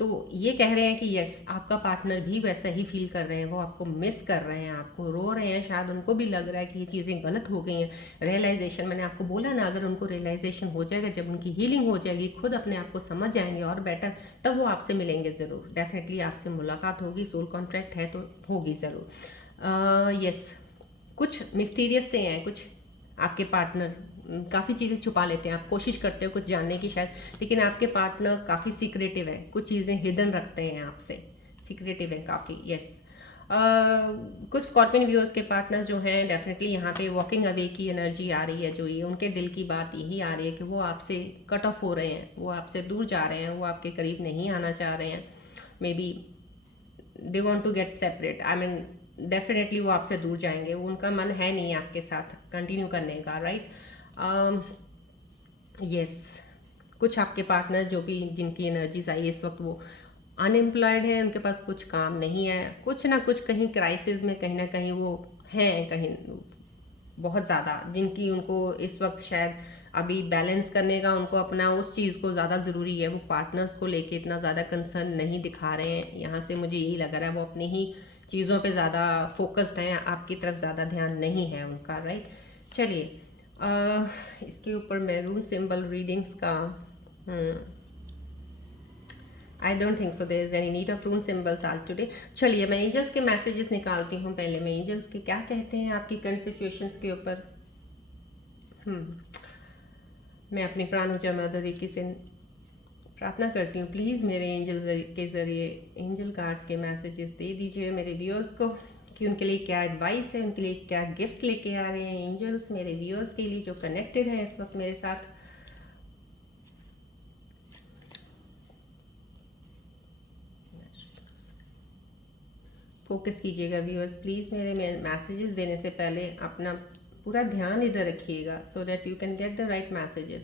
तो ये कह रहे हैं कि यस, आपका पार्टनर भी वैसा ही फील कर रहे हैं, वो आपको मिस कर रहे हैं, आपको रो रहे हैं, शायद उनको भी लग रहा है कि ये चीज़ें गलत हो गई हैं। रियलाइजेशन, मैंने आपको बोला ना, अगर उनको रियलाइजेशन हो जाएगा, जब उनकी हीलिंग हो जाएगी, खुद अपने आप को समझ जाएंगे और बेटर, तब वो आपसे मिलेंगे ज़रूर। डेफिनेटली आपसे मुलाकात होगी, सोल कॉन्ट्रैक्ट है तो होगी ज़रूर। यस, कुछ मिस्टीरियस से हैं कुछ आपके पार्टनर, काफ़ी चीज़ें छुपा लेते हैं। आप कोशिश करते हो कुछ जानने की शायद, लेकिन आपके पार्टनर काफ़ी सीक्रेटिव है, कुछ चीज़ें हिडन रखते हैं आपसे, सीक्रेटिव है काफ़ी। यस, कुछ स्कॉर्पियन व्यूअर्स के पार्टनर्स जो हैं, डेफिनेटली यहाँ पे वॉकिंग अवे की एनर्जी आ रही है, जो ये उनके दिल की बात यही आ रही है कि वो आपसे कट ऑफ हो रहे हैं, वो आपसे दूर जा रहे हैं, वो आपके करीब नहीं आना चाह रहे हैं। Maybe they want to get separate, I mean definitely वो आपसे दूर जाएंगे, उनका मन है नहीं आपके साथ कंटिन्यू करने का, राइट। यस, कुछ आपके पार्टनर जो भी जिनकी एनर्जीज आई इस वक्त, वो अनएम्प्लॉयड है, उनके पास कुछ काम नहीं है, कुछ ना कुछ कहीं क्राइसिस में कहीं ना कहीं वो हैं, कहीं बहुत ज़्यादा, जिनकी उनको इस वक्त शायद अभी बैलेंस करने का उनको अपना उस चीज़ को ज़्यादा ज़रूरी है। वो पार्टनर्स को लेके इतना ज़्यादा कंसर्न नहीं दिखा रहे हैं, यहाँ से मुझे यही लग रहा है, वो अपनी ही चीज़ों पे ज़्यादा फोकस्ड हैं, आपकी तरफ ज़्यादा ध्यान नहीं है उनका, राइट। चलिए, इसके ऊपर मैरून सिंबल रीडिंग्स का I don't think so there is any need of rune symbols आज टुडे। चलिए मैं एंजल्स के मैसेजेस निकालती हूँ। पहले मैं एंजल्स के क्या कहते हैं आपकी करंट सिचुएशंस के ऊपर। मैं अपनी प्राणोजा मदर रीकी से प्रार्थना करती हूँ, प्लीज़ मेरे एंजल के ज़रिए एंजल कार्ड्स के मैसेजेस दे दीजिए मेरे व्यूअर्स को, कि उनके लिए क्या एडवाइस है, उनके लिए क्या गिफ्ट लेके आ रहे हैं एंजल्स मेरे व्यूअर्स के लिए जो कनेक्टेड है इस वक्त मेरे साथ। फोकस कीजिएगा व्यूअर्स, प्लीज़ मेरे मैसेजेस देने से पहले अपना पूरा ध्यान इधर रखिएगा, सो that you can get the right messages.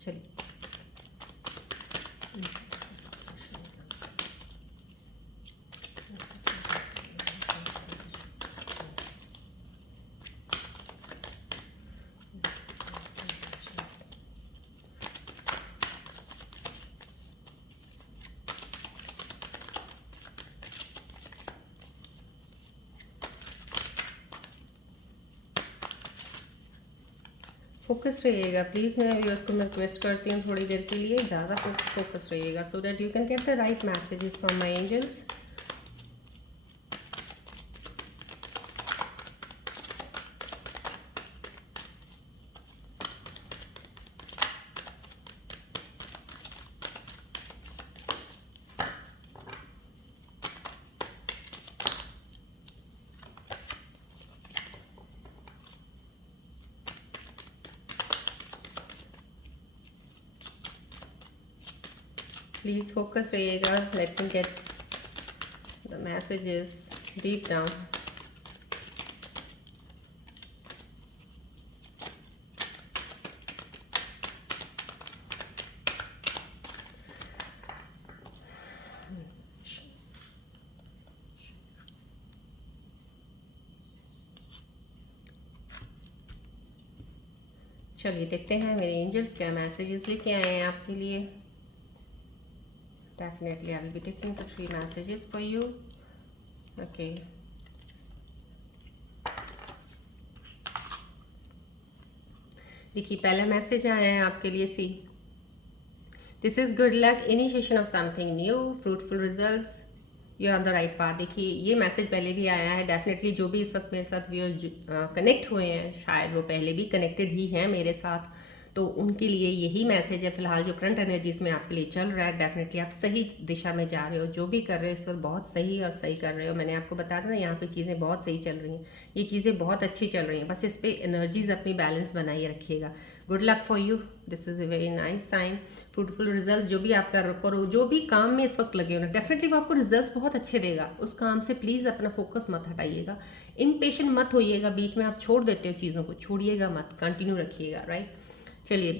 चलिए, फोकस रहिएगा प्लीज़। मेरे व्यूअर्स को मैं रिक्वेस्ट करती हूँ थोड़ी देर के लिए ज़्यादा फोकस रहिएगा, so that you can get the right messages from my angels. Please focus रहिएगा, let me get the messages deep down. चलिए देखते हैं मेरे एंजल्स क्या मैसेजेस लेके आए हैं आपके लिए। Definitely I will be taking the 3 messages for you. Okay, देखिए पहला मैसेज आया है आपके लिए, see this is good luck, initiation of something new, fruitful results, you are the right path. देखिए ये मैसेज पहले भी आया है, डेफिनेटली जो भी इस वक्त मेरे साथ व्यूअर कनेक्ट हुए हैं शायद वो पहले भी कनेक्टेड ही हैं मेरे साथ, तो उनके लिए यही मैसेज है। फिलहाल जो करंट एनर्जीज में आपके लिए चल रहा है, डेफिनेटली आप सही दिशा में जा रहे हो, जो भी कर रहे हो इस वक्त बहुत सही और सही कर रहे हो। मैंने आपको बता देना यहाँ पे चीज़ें बहुत सही चल रही हैं, ये चीज़ें बहुत अच्छी चल रही हैं, बस इस पर एनर्जीज अपनी बैलेंस बनाए रखिएगा। Good luck for you, this is a very nice sign. Fruitful result जो भी आप करो, जो भी काम में इस वक्त लगे हो ना, डेफिनेटली वो आपको रिजल्ट्स बहुत अच्छे देगा। उस काम से प्लीज़ अपना फोकस मत हटाइएगा, इम्पेशेंट मत होइएगा, बीच में आप छोड़ देते हो चीज़ों को, छोड़िएगा मत, कंटिन्यू रखिएगा, राइट। चलिए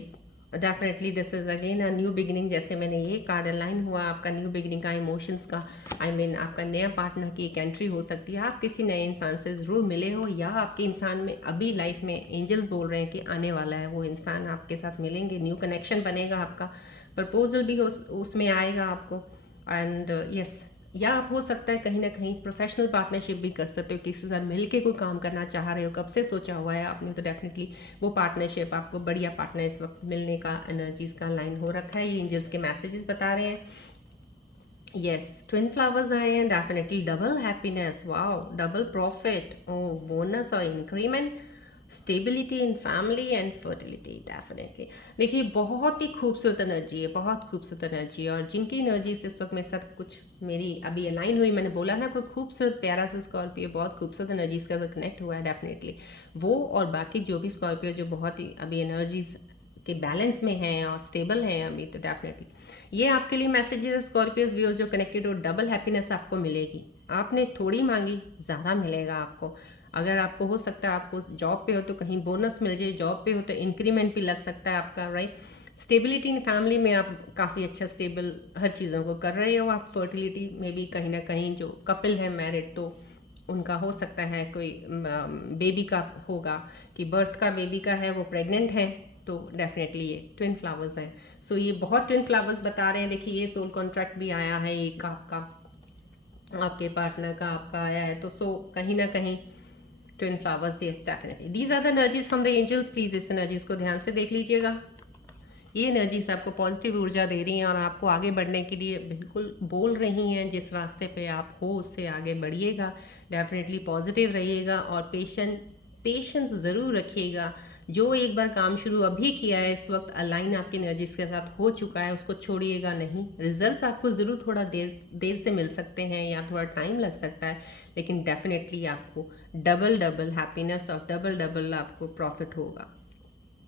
definitely this is again a new beginning, जैसे मैंने ये कार्ड अलाइन हुआ आपका न्यू बिगिनिंग का, इमोशंस का, आई मीन आपका नया पार्टनर की एक एंट्री हो सकती है। आप किसी नए इंसान से ज़रूर मिले हो, या आपके इंसान में अभी लाइफ में एंजल्स बोल रहे हैं कि आने वाला है वो इंसान, आपके साथ मिलेंगे, न्यू कनेक्शन बनेगा, आपका प्रपोजल भी उसमें आएगा आपको। एंड यस, या आप हो सकता है कहीं ना कहीं प्रोफेशनल पार्टनरशिप भी कर सकते हो, किसी के साथ मिलके कोई काम करना चाह रहे हो, कब से सोचा हुआ है आपने, तो डेफिनेटली वो पार्टनरशिप आपको बढ़िया पार्टनर इस वक्त मिलने का एनर्जीज का लाइन हो रखा है, ये एंजल्स के मैसेजेस बता रहे हैं। यस, ट्विन फ्लावर्स आए हैं, definitely double happiness, wow, double profit, oh bonus और increment, stability in family and fertility, definitely. देखिए बहुत ही खूबसूरत एनर्जी है, बहुत खूबसूरत एनर्जी है, और जिनकी एनर्जी से इस वक्त मेरे साथ कुछ मेरी अभी अलाइन हुई, मैंने बोला ना कोई खूबसूरत प्यारा सा स्कॉर्पियो बहुत खूबसूरत एनर्जीज का कनेक्ट हुआ है, डेफिनेटली वो और बाकी जो भी स्कॉर्पियो जो बहुत ही अभी एनर्जीज के बैलेंस में हैं और स्टेबल हैं अभी, तो डेफिनेटली ये आपके लिए मैसेजेस स्कॉर्पियोज व्यूअर्स जो कनेक्टेड हो, डबल हैप्पीनेस आपको मिलेगी। आपने थोड़ी मांगी, ज़्यादा मिलेगा आपको। अगर आपको हो सकता है आपको जॉब पे हो तो कहीं बोनस मिल जाए, जॉब पे हो तो इंक्रीमेंट भी लग सकता है आपका, राइट। स्टेबिलिटी इन फैमिली में आप काफ़ी अच्छा स्टेबल हर चीज़ों को कर रहे हो आप। फर्टिलिटी में भी कहीं ना कहीं जो कपल है मैरिड, तो उनका हो सकता है कोई बेबी का होगा, कि बर्थ का बेबी का है, वो प्रेग्नेंट है, तो डेफिनेटली ये ट्विन फ्लावर्स हैं। सो ये बहुत ट्विन फ्लावर्स बता रहे हैं। देखिए ये सोल कॉन्ट्रैक्ट भी आया है एक आपका, आपके पार्टनर का आपका आया है, तो सो कहीं ना कहीं twin flowers, yes definitely these are the energies from the angels. Please इस एनर्जीज को ध्यान से देख लीजिएगा। ये एनर्जीज आपको पॉजिटिव ऊर्जा दे रही हैं और आपको आगे बढ़ने के लिए बिल्कुल बोल रही हैं, जिस रास्ते पे आप हो उससे आगे बढ़िएगा, डेफिनेटली पॉजिटिव रहिएगा और पेशेंस ज़रूर रखिएगा। जो एक बार काम शुरू अभी किया है, इस वक्त अलाइन आपकी एनर्जीज के साथ हो चुका है, उसको छोड़िएगा नहीं। रिजल्ट्स आपको ज़रूर थोड़ा देर से मिल सकते हैं या थोड़ा टाइम लग सकता है, लेकिन डेफिनेटली आपको डबल डबल हैप्पीनेस और डबल डबल आपको प्रॉफिट होगा।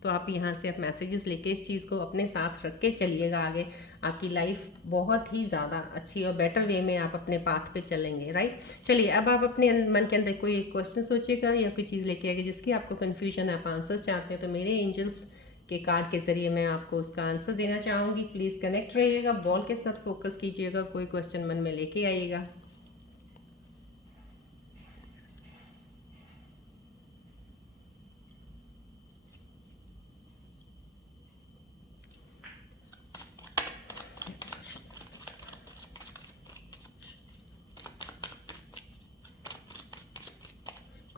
तो आप यहाँ से आप मैसेजेस लेके इस चीज़ को अपने साथ रख के चलिएगा आगे, आपकी लाइफ बहुत ही ज़्यादा अच्छी और बेटर वे में आप अपने पाथ पे चलेंगे, राइट। चलिए अब आप अपने मन के अंदर कोई क्वेश्चन सोचिएगा या कोई चीज़ लेके आइए जिसकी आपको कन्फ्यूजन है, आप आंसर्स चाहते हैं, तो मेरे एंजल्स के कार्ड के जरिए मैं आपको उसका आंसर देना चाहूँगी। प्लीज़ कनेक्ट रहिएगा, बॉल के साथ फोकस कीजिएगा, कोई क्वेश्चन मन में लेके आइएगा।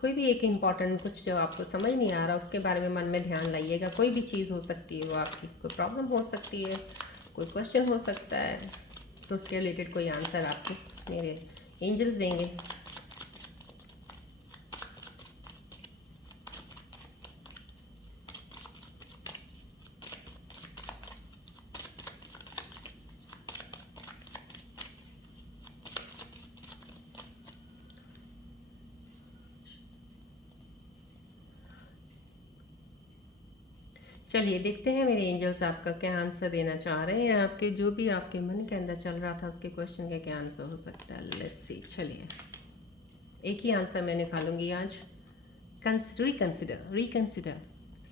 कोई भी एक इम्पॉर्टेंट कुछ जो आपको समझ नहीं आ रहा उसके बारे में मन में ध्यान लाइएगा। कोई भी चीज़ हो सकती है वो आपकी, कोई प्रॉब्लम हो सकती है, कोई क्वेश्चन हो सकता है, तो उसके रिलेटेड कोई आंसर आपको मेरे एंजल्स देंगे। चलिए देखते हैं मेरे एंजल्स आपका क्या आंसर देना चाह रहे हैं। आपके जो भी आपके मन के अंदर चल रहा था उसके क्वेश्चन का क्या आंसर हो सकता है, लेट्स सी। चलिए एक ही आंसर मैं निकालूंगी आज। रिकंसिडर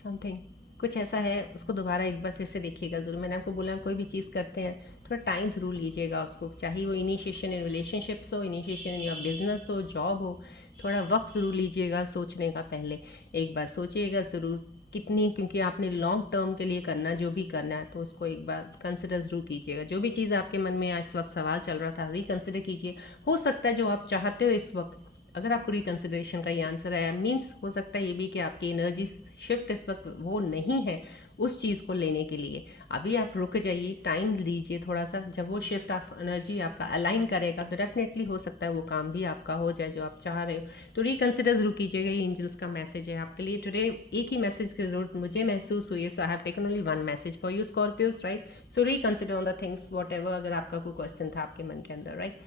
समथिंग, कुछ ऐसा है, उसको दोबारा एक बार फिर से देखिएगा ज़रूर। मैंने आपको बोला कोई भी चीज़ करते हैं थोड़ा टाइम ज़रूर लीजिएगा उसको, चाहे वो इनिशिएशन इन रिलेशनशिप्स हो, इनिशिएशन इन योर बिजनेस हो, जॉब हो, थोड़ा वक्त ज़रूर लीजिएगा सोचने का। पहले एक बार सोचिएगा ज़रूर कितनी, क्योंकि आपने लॉन्ग टर्म के लिए करना जो भी करना है तो उसको एक बार कंसिडर ज़रूर कीजिएगा। जो भी चीज़ आपके मन में इस वक्त सवाल चल रहा था रिकंसिडर कीजिए। हो सकता है जो आप चाहते हो इस वक्त, अगर आपको रिकंसिडरेशन का ये आंसर आया मीन्स हो सकता है ये भी कि आपकी एनर्जी शिफ्ट इस वक्त वो नहीं है उस चीज़ को लेने के लिए। अभी आप रुक जाइए, टाइम दीजिए थोड़ा सा। जब वो शिफ्ट ऑफ एनर्जी आपका अलाइन करेगा तो डेफिनेटली हो सकता है वो काम भी आपका हो जाए जो आप चाह रहे हो। तो रिकंसिडर जरूर कीजिएगा। ये एंजल्स का मैसेज है आपके लिए टुडे। एक ही मैसेज की जरूरत मुझे महसूस हुई है, so I have taken only one message for you Scorpios, right. So reconsider on the things whatever, अगर आपका कोई क्वेश्चन था आपके मन के अंदर, राइट।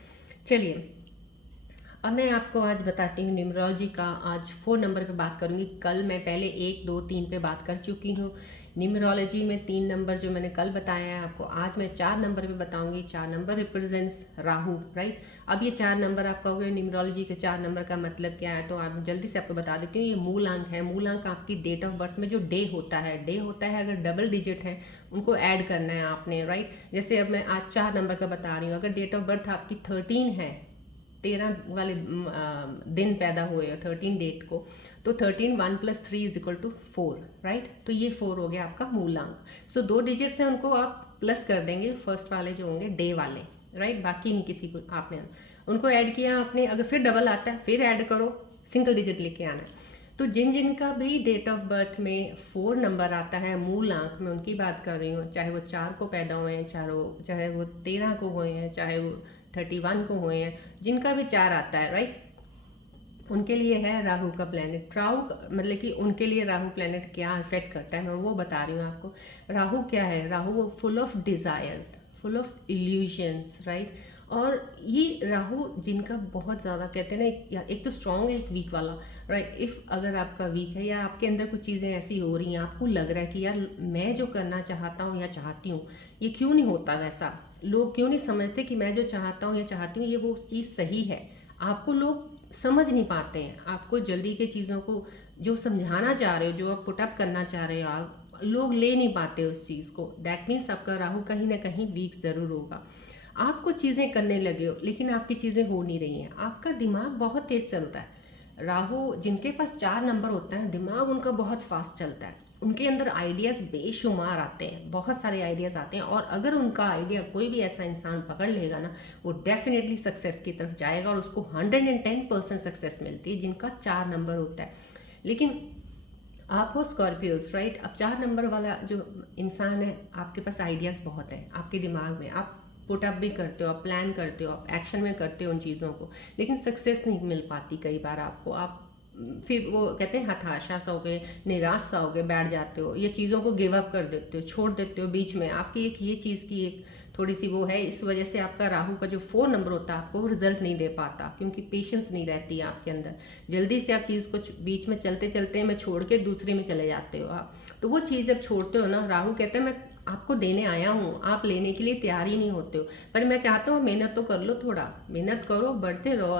चलिए अब मैं आपको आज बताती हूँ न्यूमरोलॉजी का। आज 4 नंबर पे बात करूँगी। कल मैं पहले 1, 2, 3 पे बात कर चुकी हूँ। न्यूमरोलॉजी में 3 नंबर जो मैंने कल बताया है आपको, आज मैं 4 नंबर पे बताऊंगी। 4 नंबर रिप्रेजेंट्स राहु, राइट। अब ये 4 नंबर आपका हो गया न्यूमरोलॉजी के 4 नंबर का मतलब क्या है, तो आप जल्दी से आपको बता देती हूँ। ये मूल अंक है। मूल अंक आपकी डेट ऑफ बर्थ में जो डे होता है, अगर डबल डिजिट है उनको ऐड करना है आपने, राइट। जैसे अब मैं आज 4 नंबर का बता रही हूँ। अगर डेट ऑफ बर्थ आपकी 13 है, 13 वाले दिन पैदा हुए हो 13 डेट को, तो 13 1 + 3 = 4, राइट। तो ये 4 हो गया आपका मूलांक। सो 2 डिजिट्स हैं उनको आप प्लस कर देंगे, फर्स्ट वाले जो होंगे डे वाले, राइट। बाकी नहीं किसी को आपने उनको ऐड किया आपने। अगर फिर डबल आता है फिर ऐड करो, सिंगल डिजिट लेके आना है। तो जिनका भी डेट ऑफ बर्थ में 4 नंबर आता है मूल अंक में, उनकी बात कर रही हूँ। चाहे वो 4 को पैदा हुए हैं, चाहे वो 13 को हुए हैं, चाहे वो 31 को हुए हैं, जिनका भी 4 आता है, राइट, उनके लिए है राहु का प्लैनेट। राहु मतलब कि उनके लिए राहु प्लैनेट क्या इफेक्ट करता है मैं वो बता रही हूँ आपको। राहु क्या है, Rahu full of desires, full of illusions, right. और ये राहु जिनका बहुत ज़्यादा कहते हैं ना, एक तो स्ट्रॉन्ग है एक वीक वाला, राइट। इफ़ अगर आपका वीक है या आपके अंदर कुछ चीज़ें ऐसी हो रही हैं, आपको लग रहा है कि यार मैं जो करना चाहता हूँ या चाहती हूँ ये क्यों नहीं होता वैसा, लोग क्यों नहीं समझते कि मैं जो चाहता हूँ या चाहती हूँ ये वो चीज़ सही है, आपको लोग समझ नहीं पाते हैं। आपको जल्दी के चीज़ों को जो समझाना चाह रहे हो, जो आप पुटअप करना चाह रहे हो, आप लोग ले नहीं पाते उस चीज़ को। दैट मीन्स आपका राहु कहीं ना कहीं वीक ज़रूर होगा। आप कुछ चीज़ें करने लगे हो लेकिन आपकी चीज़ें हो नहीं रही हैं, आपका दिमाग बहुत तेज़ चलता है। राहु जिनके पास 4 नंबर होता है, दिमाग उनका बहुत फास्ट चलता है, उनके अंदर आइडियाज़ बेशुमार आते हैं, बहुत सारे आइडियाज़ आते हैं। और अगर उनका आइडिया कोई भी ऐसा इंसान पकड़ लेगा ना, वो डेफिनेटली सक्सेस की तरफ जाएगा और उसको 110% सक्सेस मिलती है जिनका 4 नंबर होता है। लेकिन आप हो स्कॉर्पियोस, राइट। अब 4 नंबर वाला जो इंसान है, आपके पास आइडियाज़ बहुत है आपके दिमाग में, आप पुटअप भी करते हो, आप प्लान करते हो, आप एक्शन में करते हो उन चीज़ों को, लेकिन सक्सेस नहीं मिल पाती कई बार आपको। आप फिर वो कहते हैं हताशा सा हो गए, निराश सा हो गए, बैठ जाते हो, ये चीज़ों को गिव अप कर देते हो, छोड़ देते हो बीच में। आपकी एक ये चीज़ की एक थोड़ी सी वो है, इस वजह से आपका राहु का जो 4 नंबर होता है आपको वो रिजल्ट नहीं दे पाता, क्योंकि पेशेंस नहीं रहती है आपके अंदर। जल्दी से आप चीज़ को बीच में चलते चलते में छोड़ के दूसरे में चले जाते हो आप। तो वो चीज़ जब छोड़ते हो ना, राहु कहते हैं मैं आपको देने आया हूँ, आप लेने के लिए तैयार ही नहीं होते हो। पर मैं चाहता हूँ मेहनत तो कर लो, थोड़ा मेहनत करो, बढ़ते रहो।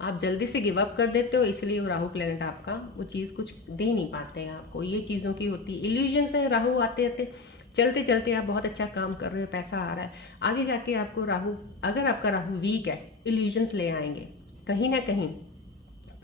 आप जल्दी से गिव अप कर देते हो, इसलिए वो राहु प्लैनेट आपका वो चीज़ कुछ दे नहीं पाते हैं आपको। ये चीज़ों की होती इल्यूजन्स है। राहु आते आते चलते चलते आप बहुत अच्छा काम कर रहे हो, पैसा आ रहा है, आगे जाके आपको राहु, अगर आपका राहु वीक है, इल्यूजन्स ले आएंगे कहीं ना कहीं।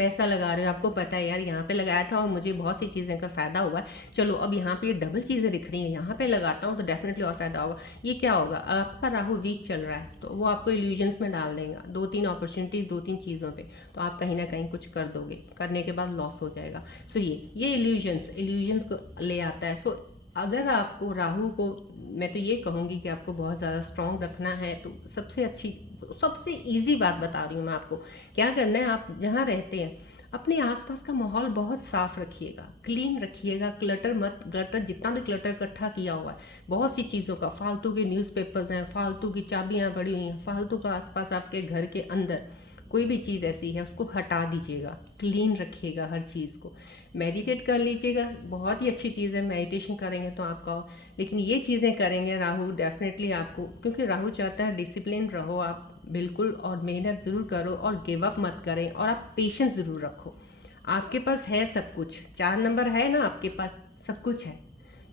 पैसा लगा रहे हो, आपको पता है यार यहाँ पे लगाया था और मुझे बहुत सी चीज़ें का फ़ायदा हुआ है, चलो अब यहाँ पे डबल चीज़ें दिख रही हैं, यहाँ पे लगाता हूँ तो डेफिनेटली और फ़ायदा होगा। ये क्या होगा, आपका राहु वीक चल रहा है तो वो आपको इल्यूजन्स में डाल देगा, 2-3 अपॉर्चुनिटीज़ 2-3 चीज़ों पे, तो आप कहीं ना कहीं कुछ कर दोगे, करने के बाद लॉस हो जाएगा। सो ये इल्यूजन्स को ले आता है। सो अगर आपको राहु को, मैं तो ये कहूँगी कि आपको बहुत ज़्यादा स्ट्रॉन्ग रखना है, तो सबसे ईजी बात बता रही हूँ मैं आपको। क्या करना है, आप जहाँ रहते हैं अपने आसपास का माहौल बहुत साफ रखिएगा, क्लीन रखिएगा, क्लटर जितना भी क्लटर इकट्ठा किया हुआ है बहुत सी चीज़ों का, फालतू के न्यूज़पेपर्स हैं, फालतू की चाबियाँ पड़ी हुई हैं, फालतू का आसपास आपके घर के अंदर कोई भी चीज़ ऐसी है उसको हटा दीजिएगा, क्लीन रखिएगा हर चीज़ को। मेडिटेट कर लीजिएगा, बहुत ही अच्छी चीज़ है, मेडिटेशन करेंगे तो आपका, लेकिन ये चीज़ें करेंगे राहु डेफिनेटली आपको, क्योंकि राहु चाहता है डिसिप्लिन रहो आप बिल्कुल, और मेहनत ज़रूर करो और गिव अप मत करें, और आप पेशेंस ज़रूर रखो। आपके पास है सब कुछ, 4 नंबर है ना आपके पास, सब कुछ है,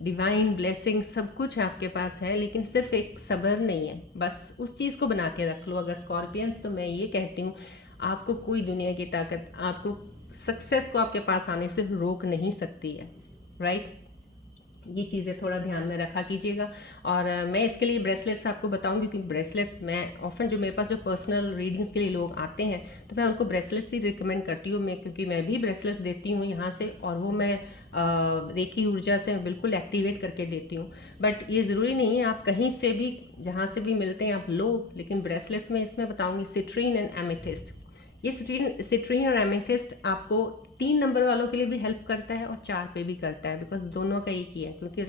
डिवाइन ब्लेसिंग सब कुछ आपके पास है, लेकिन सिर्फ एक सब्र नहीं है, बस उस चीज़ को बना के रख लो। अगर स्कॉर्पियंस, तो मैं ये कहती हूँ आपको कोई दुनिया की ताकत आपको सक्सेस को आपके पास आने से रोक नहीं सकती है, राइट। ये चीज़ें थोड़ा ध्यान में रखा कीजिएगा। और मैं इसके लिए ब्रेसलेट्स आपको बताऊंगी, क्योंकि ब्रेसलेट्स मैं ऑफन, जो मेरे पास जो पर्सनल रीडिंग्स के लिए लोग आते हैं तो मैं उनको ब्रेसलेट्स ही रिकमेंड करती हूँ, मैं क्योंकि मैं भी ब्रेसलेट्स देती हूँ यहाँ से, और वो मैं रेकी ऊर्जा से बिल्कुल एक्टिवेट करके देती हूँ। बट ये ज़रूरी नहीं है आप कहीं से भी, जहाँ से भी मिलते हैं आप लो, लेकिन ब्रेसलेट्स में इसमें बताऊँगी सिट्रीन एंड एमेथिस्ट। ये सिट्रीन और एमेथिस्ट आपको 3 नंबर वालों के लिए भी हेल्प करता है और 4 पे भी करता है, बिकॉज दोनों का एक ही है। क्योंकि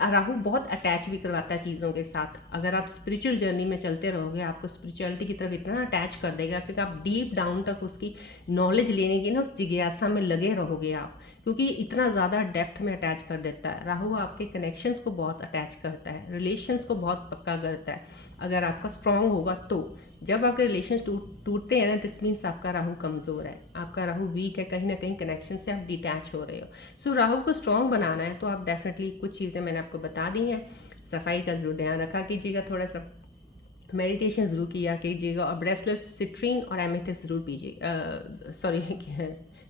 राहु बहुत अटैच भी करवाता है चीज़ों के साथ। अगर आप स्पिरिचुअल जर्नी में चलते रहोगे आपको स्पिरिचुअलिटी की तरफ इतना अटैच कर देगा, क्योंकि आप डीप डाउन तक उसकी नॉलेज लेने की ना उस जिज्ञासा में लगे रहोगे आप, क्योंकि इतना ज़्यादा डेप्थ में अटैच कर देता है। राहु आपके कनेक्शंस को बहुत अटैच करता है, रिलेशंस को बहुत पक्का करता है। अगर आपका स्ट्रांग होगा तो, जब आपके रिलेशन टूटते हैं ना, दिस मीन्स आपका राहु कमज़ोर है, आपका राहु वीक है, कहीं ना कहीं कनेक्शन से आप डिटैच हो रहे हो। सो राहु को स्ट्रॉन्ग बनाना है तो आप डेफिनेटली कुछ चीज़ें मैंने आपको बता दी हैं। सफाई का जरूर ध्यान रखा कीजिएगा, थोड़ा सा मेडिटेशन ज़रूर किया कीजिएगा, और ब्रेसलेस सिट्रीन और एमेथिस्ट ज़रूर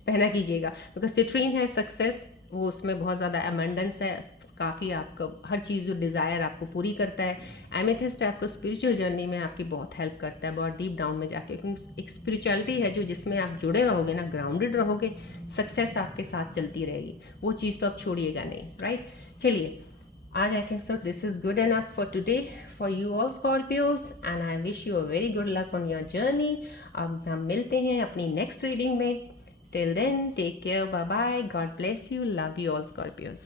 पहना कीजिएगा, बिकॉज सिट्रीन है सक्सेस, वो उसमें बहुत ज़्यादा अबंडेंस है, काफ़ी आपको हर चीज़ जो डिज़ायर आपको पूरी करता है। एमेथिस्ट आपको स्पिरिचुअल जर्नी में आपकी बहुत हेल्प करता है, बहुत डीप डाउन में जाके, क्योंकि एक स्पिरिचुअलिटी है जो जिसमें आप जुड़े रहोगे ना, ग्राउंडेड रहोगे, सक्सेस आपके साथ चलती रहेगी, वो चीज़ तो आप छोड़िएगा नहीं, राइट। चलिए आज I think so this is good enough for today for you all Scorpios, and I wish you a very good luck on your journey. अब हम मिलते हैं अपनी नेक्स्ट रीडिंग में। Till then take care, bye bye, God bless you, love you all Scorpios.